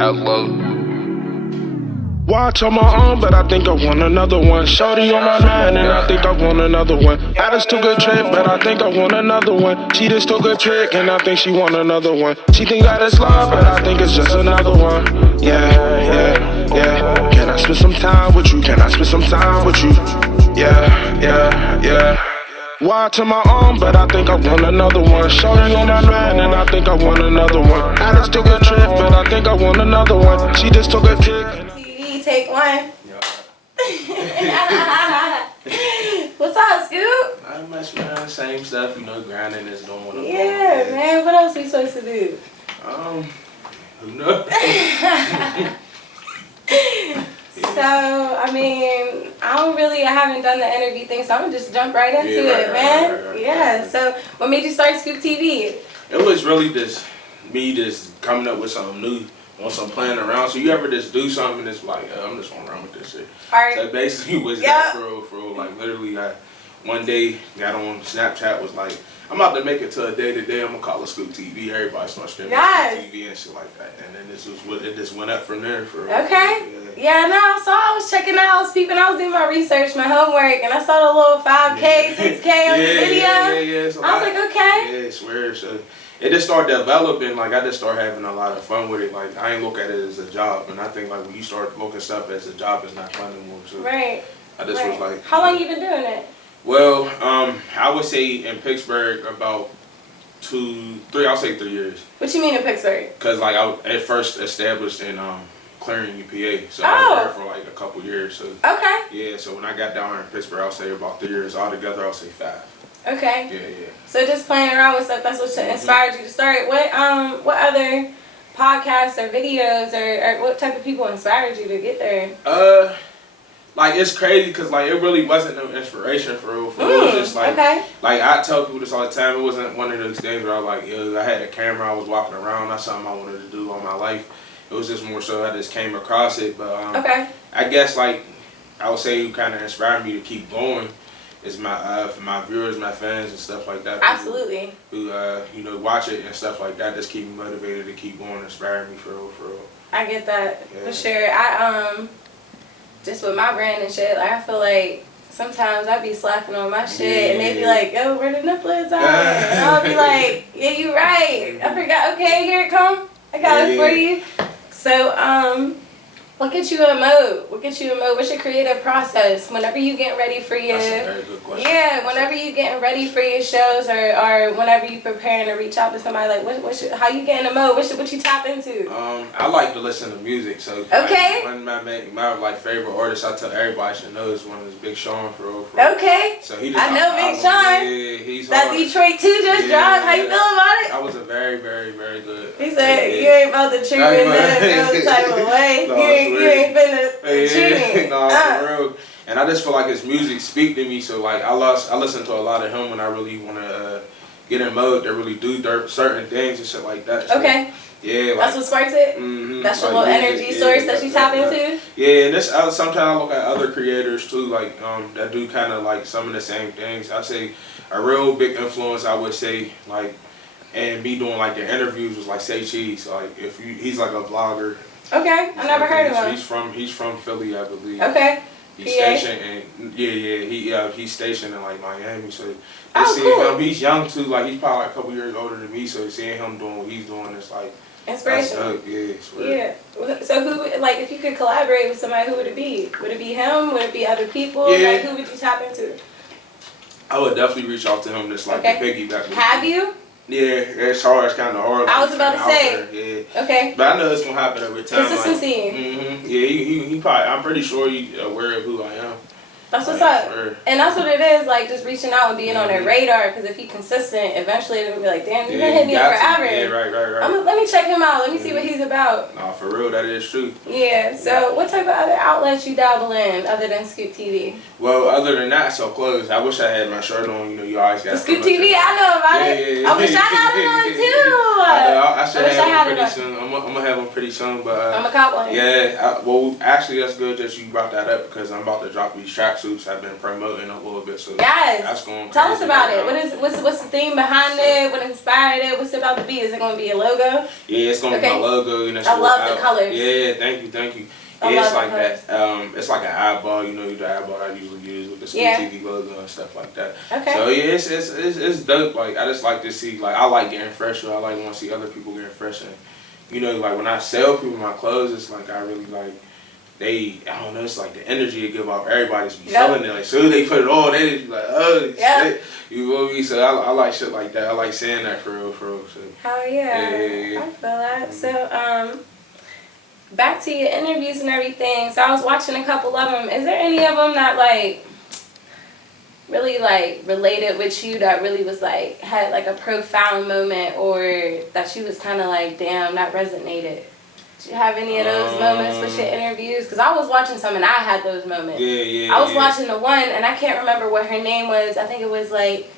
Hello. Watch on my own, but I think I want another one. Shorty on my mind, and I think I want another one. I just took a trip, but I think I want another one. She just took a trick, and I think she want another one. She think I just love, but I think it's just another one. Yeah. Can I spend some time with you? Can I spend some time with you? Yeah. Watch on my own, but I think I want another one. Shorty on my mind, and I think I want another one. I just took a trip, but I think I want another one. She just took a trick. Take one. What's up, Scoop? Not much, man. Same stuff, grinding is doing what I'm doing. Yeah, man. What else we supposed to do? Who knows? So, I haven't done the interview thing, so I'm gonna just jump right into it, man. Right. So, what made you start Scoop TV? It was really just me just coming up with something new. On some playing around, so you ever just do something and it's like, I'm just gonna run with this shit. Alright. So basically was that for real. Like literally, I one day got on Snapchat, was like, I'm about to make it to a day to day. I'm gonna call it Scoop TV. Everybody starts streaming Scoop TV and shit like that, and then this was what it just went up from there. For real. Okay. Yeah, no. So I was checking out, I was peeping, I was doing my research, my homework, and I saw the little 5K, 6K on the video. Yeah. So I was like, okay. Yeah, I swear. So it just started developing. Like I just started having a lot of fun with it. Like I ain't look at it as a job, and I think like when you start looking stuff as a job, it's not fun anymore. So right. I just was like. How long you been doing it? Well, I would say in Pittsburgh about 3 years. What you mean in Pittsburgh? Cause like I at first established in Clarion, UPA, so I was there for like a couple years. So okay. Yeah, so when I got down here in Pittsburgh, I'll say about 3 years altogether. I'll say 5. Okay. Yeah. So just playing around with stuff, that's what inspired you to start. What other podcasts or videos or what type of people inspired you to get there? Like it's crazy because like it really wasn't no inspiration for real. It was just like like I tell people this all the time. It wasn't one of those things where I was like, yo, I had a camera, I was walking around. That's something I wanted to do all my life. It was just more so I just came across it. But I guess like I would say who kind of inspired me to keep going is my viewers, my fans and stuff like that. Absolutely. Who watch it and stuff like that. Just keep me motivated to keep going, inspire me for real. I get that for sure. I just with my brand and shit, like I feel like sometimes I be slacking on my shit and they be like, yo, where the nipples at? And I'll be like, yeah, you right. I forgot. Okay, here it come. I got it for you. So what gets you in mode? What's your creative process whenever you getting ready for your? That's a very good question. Yeah, whenever you getting ready for your shows or whenever you preparing to reach out to somebody, like how you get in the mode? What you tap into? I like to listen to music, so okay. Like, one of my like favorite artists I tell everybody should know is one of Big Sean for real. Okay. So he just I know Big Sean. Yeah, he's that hard. Detroit 2 just dropped. How you feel about it? That was a very, very, very good. He said you ain't about to treat me in that type of way. You ain't finna treat me. No, for real. And I just feel like his music speak to me. So like I listen to a lot of him when I really want to get in mode to really do certain things and shit like that. So, okay. Yeah, like, that's what sparks it. That's your little energy source that you tap into. Yeah, and this sometimes I look at other creators too, like that do kind of like some of the same things. I say a real big influence, I would say, like, and me doing like the interviews was like Say Cheese. Like he's like a vlogger. Okay, I never heard of him. He's from Philly, I believe. Okay. He's stationed and he's stationed in like Miami. So cool. He's young too. Like he's probably like a couple years older than me. So seeing him doing what he's doing is like inspirational. Yeah. So who, like, if you could collaborate with somebody, who would it be? Would it be him? Would it be other people? Yeah. Like, who would you tap into? I would definitely reach out to him. Just like to piggyback. Have you? Yeah, it's hard. It's kind of hard. I was about to say. Yeah. Okay. But I know it's gonna happen over time. Consistency. Like, yeah, he probably. I'm pretty sure he's aware of who I am. That's what's up. And that's what it is, like just reaching out and being on their radar. Because if he's consistent, eventually they'll be like, damn, you've been hitting me up forever. Yeah, right. Let me check him out. Let me see what he's about. Nah, for real, that is true. Yeah. So what type of other outlets you dabble in other than Scoop TV? Well, other than that, so close. I wish I had my shirt on. You always got Scoop TV. I know about it. I wish I had it on too. I should have one pretty soon. I'm gonna have one pretty soon, but I'm a cop one. Yeah. Well, actually, that's good that you brought that up because I'm about to drop these tracks tracksuits have been promoting a little bit. So yes, that's going. Tell us about it. What's the theme behind it? What inspired it? What's it about to be? Is it going to be a logo? Yeah, it's gonna be my logo. And I love the colors. Yeah, thank you. Yeah, it's like that. It's like an eyeball, the eyeball I usually use with the Scoop TV logo and stuff like that. Okay. So yeah, it's dope. Like I just like to see, like I like getting fresh. I like want to see other people getting fresh, and like when I sell people my clothes, it's like I really like I don't know, it's like the energy they give off. Everybody's be feeling it. Like so they put it on, they just be like, oh shit. You know me? So I like shit like that. I like saying that for real. So. Hell yeah. I feel that. So back to your interviews and everything. So I was watching a couple of them. Is there any of them that like really like related with you that really was like had like a profound moment or that you was kind of like, damn, that resonated? Did you have any of those moments with your interviews? Because I was watching some and I had those moments. Yeah. I was watching the one and I can't remember what her name was. I think it was like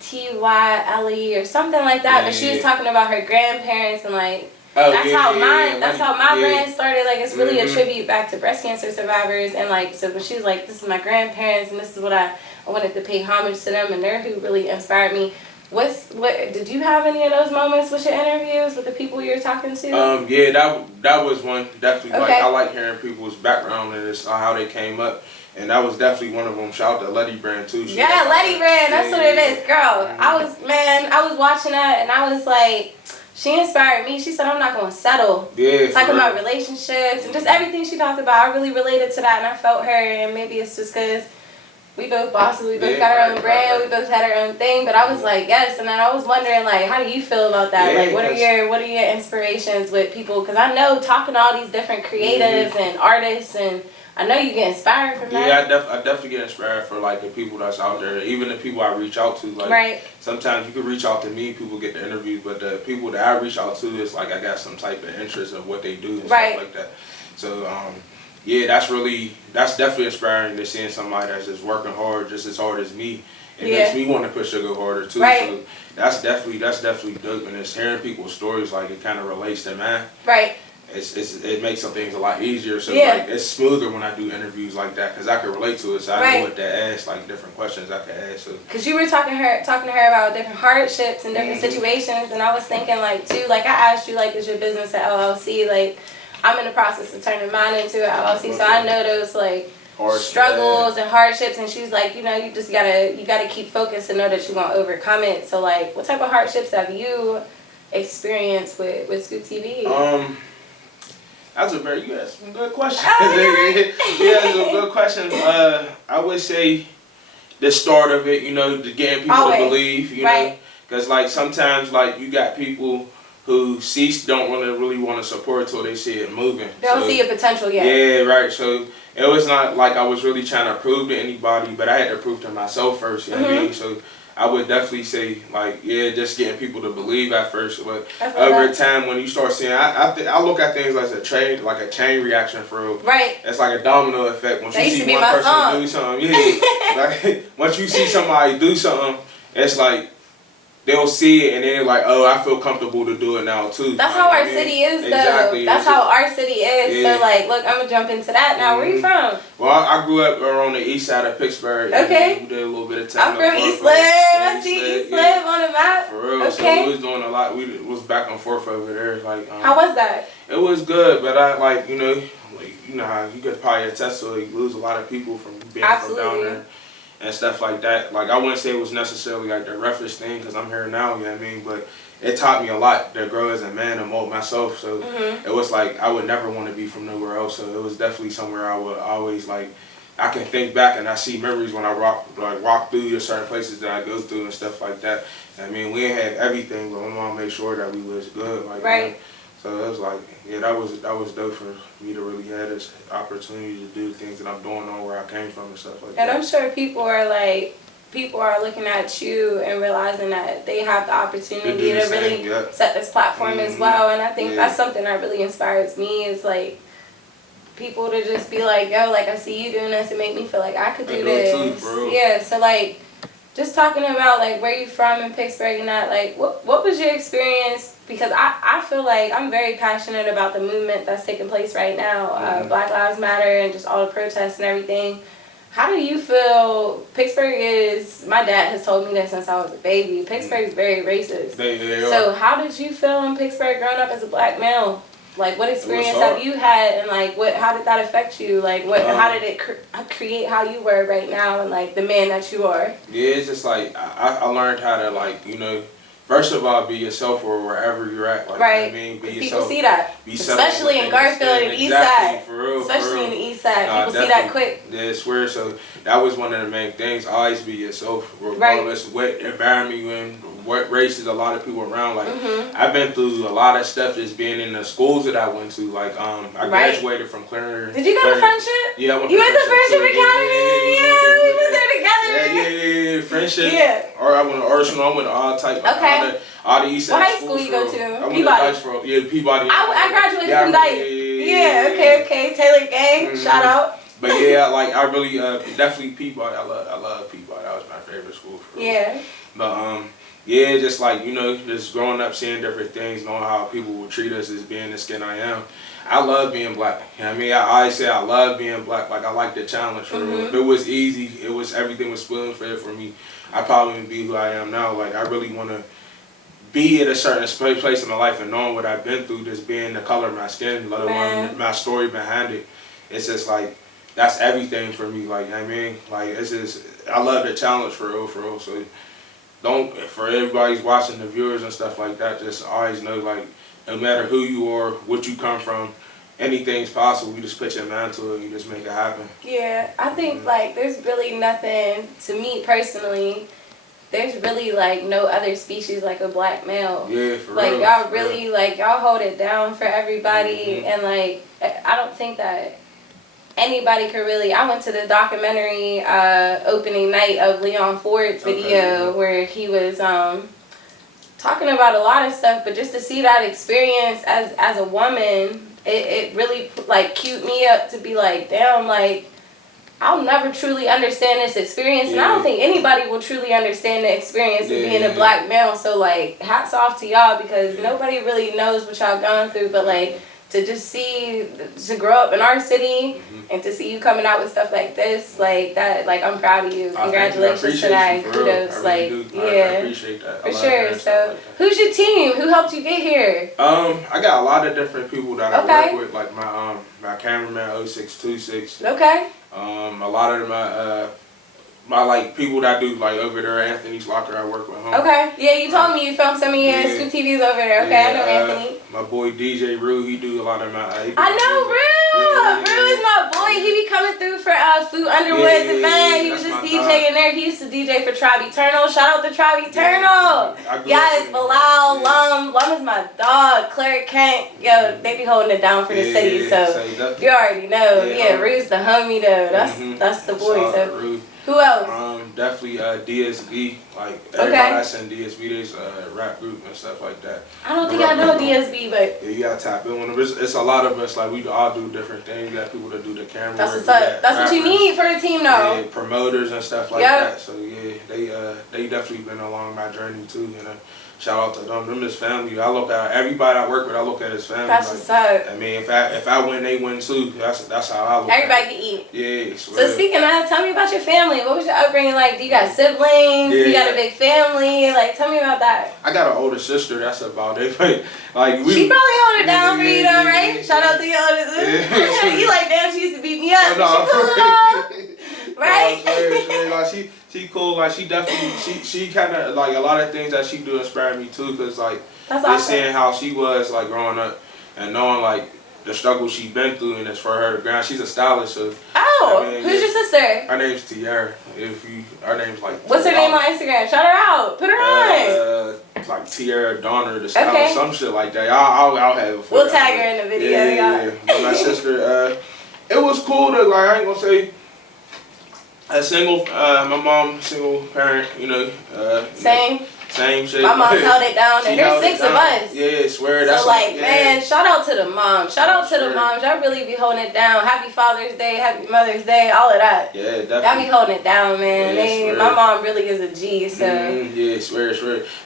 T-Y-L-E or something like that. But she was talking about her grandparents and like that's how my brand started. Like it's really a tribute back to breast cancer survivors and like so when she was like, this is my grandparents and this is what I wanted to pay homage to them and they're who really inspired me. What did you have any of those moments with your interviews with the people you were talking to? Yeah, that was one definitely. Okay. Like I like hearing people's background and it's how they came up, and that was definitely one of them. Shout out to Letty Brand too. Letty Brand, that's what it is, girl. I was watching that and I was like. She inspired me. She said, I'm not going to settle. Yeah. Talking about relationships and just everything she talked about. I really related to that and I felt her. And maybe it's just because we both bosses. We both got our own brand. We both had our own thing. But I was like, yes. And then I was wondering, like, how do you feel about that? Like, what are your inspirations with people? Because I know talking to all these different creatives and artists and I know you get inspired from that. Yeah, I definitely get inspired for like the people that's out there, even the people I reach out to. Like sometimes you can reach out to me, people get the interviews, but the people that I reach out to, it's like I got some type of interest of what they do and stuff like that. So yeah, that's definitely inspiring to seeing somebody that's just working hard, just as hard as me. It makes me want to push to go harder too. So that's definitely dope, and it's hearing people's stories like it kind of relates to mine. It makes some things a lot easier. So like it's smoother when I do interviews like that because I can relate to it. So I know what to ask, like different questions I can ask. So because you were talking to her about different hardships and different situations, and I was thinking like too, like I asked you like, is your business an LLC? Like I'm in the process of turning mine into an LLC, so I know those like struggles and hardships. And she's like, you just gotta keep focused and know that you're gonna overcome it. So like, what type of hardships have you experienced with Scoop TV? That's you asked some good questions. Yeah, some good questions. I would say the start of it, to getting people to believe, because like sometimes like you got people who don't really want to support till they see it moving. They don't see your potential yet. Yeah, right. So it was not like I was really trying to prove to anybody, but I had to prove to myself first. You know what I mean? So I would definitely say, like, just getting people to believe at first, but over time, when you start seeing, I look at things like a chain reaction for real. Right. It's like a domino effect. Once you see one person do something, like once you see somebody do something, it's like they'll see it and then they're like, oh, I feel comfortable to do it now too. That's how our city is, though. Exactly. That's how our city is. Yeah. So like, look, I'm gonna jump into that now. Where you from? Well, I grew up on the east side of Pittsburgh. Okay. We did a little bit of time. I'm from East Lib. I see East Lib on the map. For real. Okay. So we was doing a lot. We was back and forth over there. Like, how was that? It was good, but I like, you know how you could probably attest to it. You lose a lot of people from being from down there. And stuff like that. Like, I wouldn't say it was necessarily like the roughest thing because I'm here now, you know what I mean? But it taught me a lot to grow as a man and mold myself. So it was like I would never want to be from nowhere else. So it was definitely somewhere I would always like. I can think back and I see memories when I walk through the certain places that I go through and stuff like that. I mean, we didn't have everything, but my mom made sure that we was good. Like, right. So it was like, that was dope for me to really have this opportunity to do things that I'm doing on where I came from and stuff like that. And I'm sure people are looking at you and realizing that they have the opportunity to really set this platform as well. And I think that's something that really inspires me is like people to just be like, yo, like I see you doing this and make me feel like I could do this. Yeah, so like just talking about like where you from in Pittsburgh and that, like what was your experience? Because I feel like I'm very passionate about the movement that's taking place right now, Black Lives Matter and just all the protests and everything. How do you feel? Pittsburgh is, my dad has told me that since I was a baby. Pittsburgh is very racist. They so how did you feel in Pittsburgh growing up as a black male? Like, what experience have you had, and like, how did that affect you? Like, how did it create how you were right now, and like the man that you are? Yeah, it's just like I learned how to, like, you know, first of all, be yourself or wherever you're at. Like, right. You know what I mean, be people yourself. See that, especially in Garfield and East Side. For real, especially in the East Side, people definitely see that quick. Yeah, I swear. So that was one of the main things. Always be yourself, regardless what environment you're in, what races a lot of people around. Like, I've been through a lot of stuff just being in the schools that I went to. Like, I graduated from Clarendon. Did you go to Friendship? Yeah, I went you to went to Friendship Academy? Yeah, we went there together. Yeah, Friendship. Yeah. Or I went to Arsenal. I went to all type. Okay. All the East Side What high schools. school you go to? I went Peabody. to yeah, Peabody. I graduated from Dice. Yeah, okay. Taylor Gang, shout out. But yeah, like, I really definitely Peabody. I love Peabody. That was my favorite school. Yeah. But yeah, just like, you know, just growing up, seeing different things, knowing how people will treat us as being the skin I am. I love being black. You know what I mean? I always say I love being black. Like, I like the challenge for real. If it was easy, everything was spoon fed for me, I probably wouldn't be who I am now. Like, I really want to be at a certain place in my life, and knowing what I've been through, just being the color of my skin, let alone my story behind it. It's just like, that's everything for me. Like, you know what I mean? Like, it's just, I love the challenge for real. So for everybody's watching, the viewers and stuff like that, just always know, like, no matter who you are, what you come from, anything's possible. You just put your mind to it and you just make it happen. Yeah, I think like there's really nothing, to me personally, there's really like no other species like a black male. Yeah, for like real. y'all really like y'all hold it down for everybody, and like I don't think that anybody could really. I went to the documentary opening night of Leon Ford's video where he was talking about a lot of stuff, but just to see that experience as a woman, it really like queued me up to be like, damn, like I'll never truly understand this experience, and I don't think anybody will truly understand the experience of being a black male. So like, hats off to y'all, because nobody really knows what y'all gone through, but like to just see, to grow up in our city and to see you coming out with stuff like this, like that, like I'm proud of you. Congratulations to that. Kudos, like I appreciate that for sure. So who's your team? Who helped you get here? I got a lot of different people that I work with, like my cameraman 0626. Okay. A lot of my like people that I do like over there at Anthony's Locker, I work with him. Okay. Yeah, you told me you filmed some of your Scoop TVs over there. Okay, I know Anthony. My boy DJ Rue, he do a lot of my. I know Rue. Rue is my boy. He be coming through for Food Underwoods and man, he was just DJing there. He used to DJ for Tribe Eternal. Shout out to Tribe Eternal. Yes, Bilal, Lum is my dog. Claire Kent, yo, they be holding it down for the city. So you already know. Yeah, Rue's the homie though. That's the boy. So. Who else? Definitely DSB. Like everybody that's in DSB, there's a rap group and stuff like that. I don't think I know DSB, but yeah, you gotta tap in. It's a lot of us. Like we all do different things. We got people that do the camera. That's what's up. That's what you need for the team, though. Yeah, promoters and stuff like that. So yeah, they definitely been along my journey too. You know. Shout out to them. Them is family. I look at everybody I work with. I look at as family. That's what's up. I mean, if I win, they win too. That's how I look. Everybody can eat. Yeah. So speaking of that, tell me about your family. What was your upbringing like? Do you got siblings? Yeah. You got a big family? Like, tell me about that. I got an older sister. That's about it. Like she probably hold it down for you, though, right? Shout out to your older sister. You like, damn, she used to beat me up. Right? Like she cool. Like she definitely she kind of like a lot of things that she do inspire me too. Cause like just seeing how she was like growing up and knowing like the struggle she been through, and it's for her to ground. She's a stylist, so. Who's your sister? Her name's Tiara. Her name's like. What's her name on Instagram? Shout her out. Put her on. Like Tiara Donner, the stylist, some shit like that. I'll have it for we'll tag her in the video. Yeah. But my sister, it was cool to like. I ain't gonna say. A single, my mom, single parent, you know. Same shit. My mom held it down, and there's 6 of us. Yeah, swear. That's so like, man, shout out to the moms. Shout out to the moms. Y'all really be holding it down. Happy Father's Day, Happy Mother's Day, all of that. Yeah, definitely. Y'all be holding it down, man. My mom really is a G, so. Yeah, swear.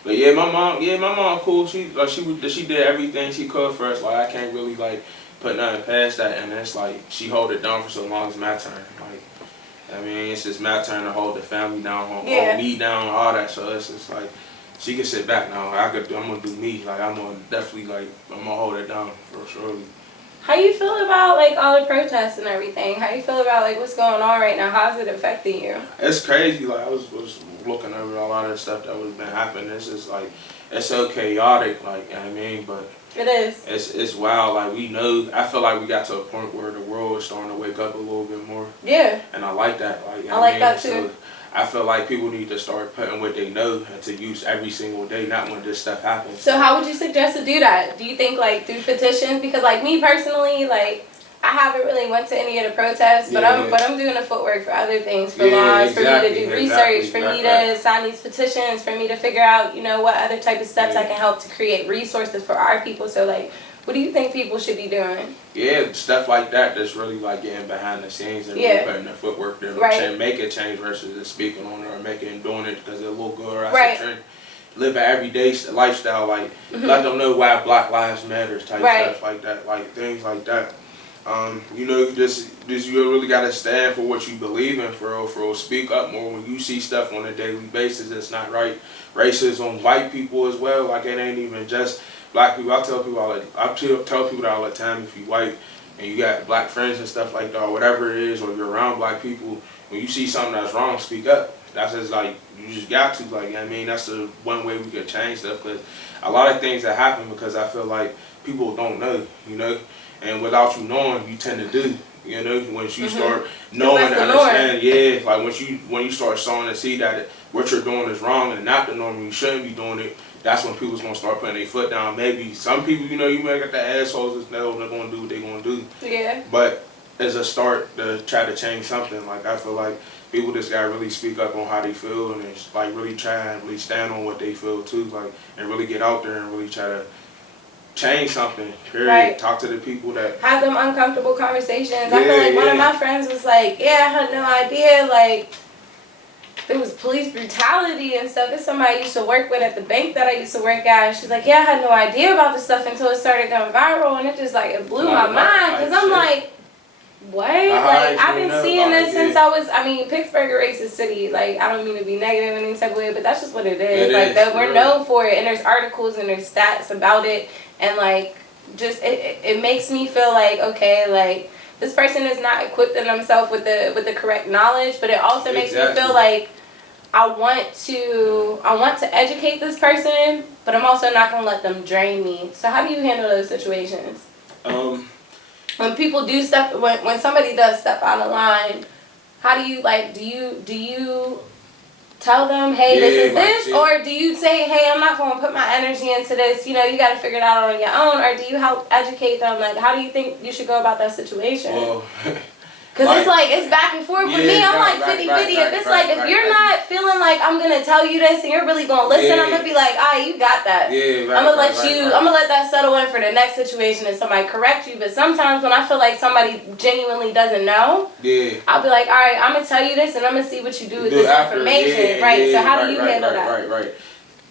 But yeah, my mom cool. She did everything she could for us. Like I can't really like put nothing past that, and it's like she hold it down for so long. It's my turn. Like. I mean, it's just my turn to hold the family down, hold me down, all that. So it's just like, she can sit back now. I'm gonna do me. Like, I'm gonna definitely, like, I'm gonna hold it down for sure. How you feel about, like, all the protests and everything? How you feel about, like, what's going on right now? How's it affecting you? It's crazy. Like, I was looking over a lot of the stuff that was been happening. It's just like, it's so chaotic. Like, you know what I mean, but it is. It's wild. Like, we know. I feel like we got to a point where the world is starting to wake up a little bit more. Yeah. And I like that. Like, I like that too. So I feel like people need to start putting what they know into use every single day, not when this stuff happens. So how would you suggest to do that? Do you think, like, through petitions? Because, like, me personally, like, I haven't really went to any of the protests, but I'm doing the footwork for other things, for laws, for me to do research, for me to sign these petitions, for me to figure out, you know, what other type of steps I can help to create resources for our people. So, like, what do you think people should be doing? Yeah, stuff like that that's really like getting behind the scenes and really putting the footwork there to make a change versus just speaking on it or doing it because it look good or that's a trend. Live an everyday lifestyle, like let them know why Black Lives Matter type stuff like that, like things like that. You know, you really gotta stand for what you believe in, for real. Speak up more when you see stuff on a daily basis that's not right. Racism on white people as well, like it ain't even just Black people. I tell people that all the time. If you white and you got Black friends and stuff like that, or whatever it is, or you're around Black people, when you see something that's wrong, speak up. That's just like you just got to, like, I mean, that's the one way we could change stuff. Because a lot of things that happen because I feel like people don't know, you know. And without you knowing, you tend to do, you know, once you start knowing and understand, like when you start sowing and see that what you're doing is wrong and not the norm, you shouldn't be doing it, that's when people's going to start putting their foot down. Maybe some people, you know, you may get the assholes that know they're going to do what they're going to do. Yeah. But as a start to try to change something, like I feel like people just got to really speak up on how they feel and it's like really try and really stand on what they feel too, like, and really get out there and really try to change something, period. Right. Talk to the people that have them uncomfortable conversations. I feel like one of my friends was like, I had no idea, like, there was police brutality and stuff. It's somebody I used to work with at the bank that I used to work at. And she's like, I had no idea about this stuff until it started going viral, and it just, like, it blew my mind, because I'm like, what? Like, I've been seeing this since Pittsburgh a racist city. Like, I don't mean to be negative in any type of way, but that's just what it is. We're known for it, and there's articles and there's stats about it. And, like, just, it makes me feel like, okay, like, this person is not equipped in themselves with the correct knowledge, but it also makes me feel like I want to educate this person, but I'm also not going to let them drain me. So how do you handle those situations? When people do stuff, when somebody does step out of line, how do you, like, do you tell them, hey, this is this? Or do you say, hey, I'm not going to put my energy into this, you know, you got to figure it out on your own? Or do you help educate them? Like, how do you think you should go about that situation? Because it's like, it's back and forth with me. I'm like 50-50. If it's like, if you're not feeling like I'm going to tell you this and you're really going to listen, I'm going to be like, you got that. I'm going to let that settle in for the next situation and somebody correct you. But sometimes when I feel like somebody genuinely doesn't know, I'll be like, all right, I'm going to tell you this and I'm going to see what you do with this information. So how do you handle that?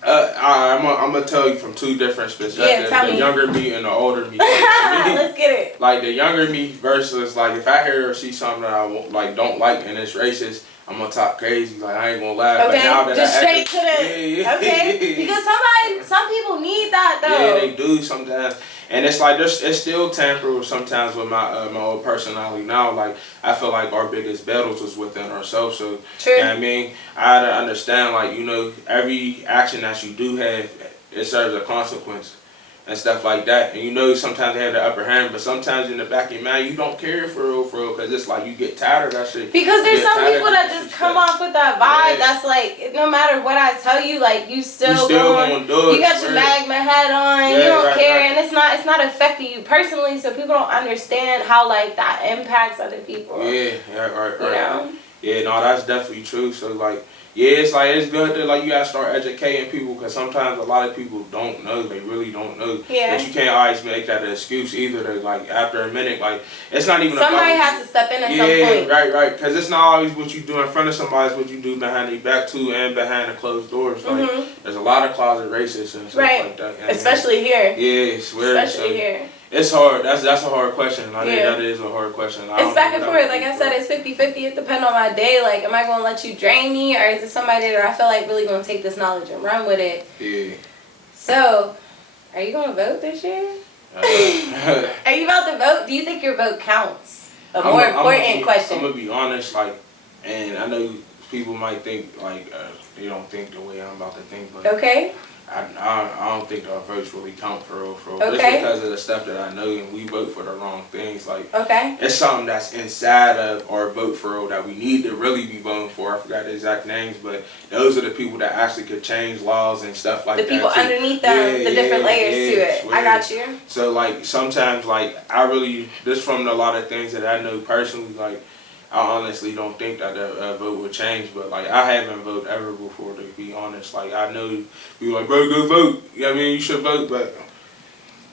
I'm gonna tell you from two different perspectives. The younger me and the older me. Let's get it. Like the younger me versus like if I hear or see something that I don't like and it's racist, I'm gonna talk crazy. Like I ain't gonna lie. Okay, but now that just straight to the. Okay, because some people need that though. Yeah, they do sometimes. And it's like it's still tampered sometimes with my my old personality now. Like I feel like our biggest battles was within ourselves. So true. You know what I mean, I had to understand, like, you know, every action that you do have, it serves a consequence and stuff like that. And you know, sometimes they have the upper hand, but sometimes in the back of your mind, you don't care for real, because it's like you get tired of that shit. Because there's some people that just come off with that vibe that's like, no matter what I tell you, like you still going do it. You got your magma hat on, you don't care, and it's not affecting you personally, so people don't understand how like that impacts other people. Right. You know? Yeah, no, that's definitely true. So like, it's like it's good to like you gotta start educating people, because sometimes a lot of people don't know. They really don't know. Yeah. But you can't always make that an excuse either. To like after a minute, like it's not even. Somebody has to step in at some point. Yeah, right. Because it's not always what you do in front of somebody. It's what you do behind their back too, and behind the closeddoors. Like there's a lot of closet racists and stuff like that. Especially here. Yeah, it's weird. Especially here. It's hard. That's a hard question. I think that is a hard question. It's back and forth. Like I said, it's 50-50. It depends on my day. Like, am I going to let you drain me, or is it somebody that I feel like really going to take this knowledge and run with it? Yeah. So, are you going to vote this year? Are you about to vote? Do you think your vote counts? A more important question. I'm going to be honest, like, and I know people might think, like, they don't think the way I'm about to think, but okay. I don't think our votes really count for real. Okay. Just because of the stuff that I know, and we vote for the wrong things. Like, okay. It's something that's inside of our vote for real that we need to really be voting for. I forgot the exact names, but those are the people that actually could change laws and stuff like that. The people underneath them, the different layers to it. I got you. So, like, sometimes, like, I really, just from a lot of things that I know personally, like, I honestly don't think that the vote would change, but like I haven't voted ever before, to be honest. Like I know people like, bro, go vote. You know what I mean? You should vote, but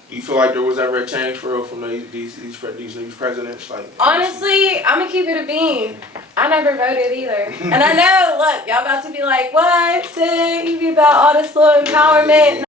do you feel like there was ever a change for real from these new presidents? Like honestly, I'm gonna keep it a bean. I never voted either, and I know. Look, y'all about to be like, what? Sid, you be about all this little empowerment?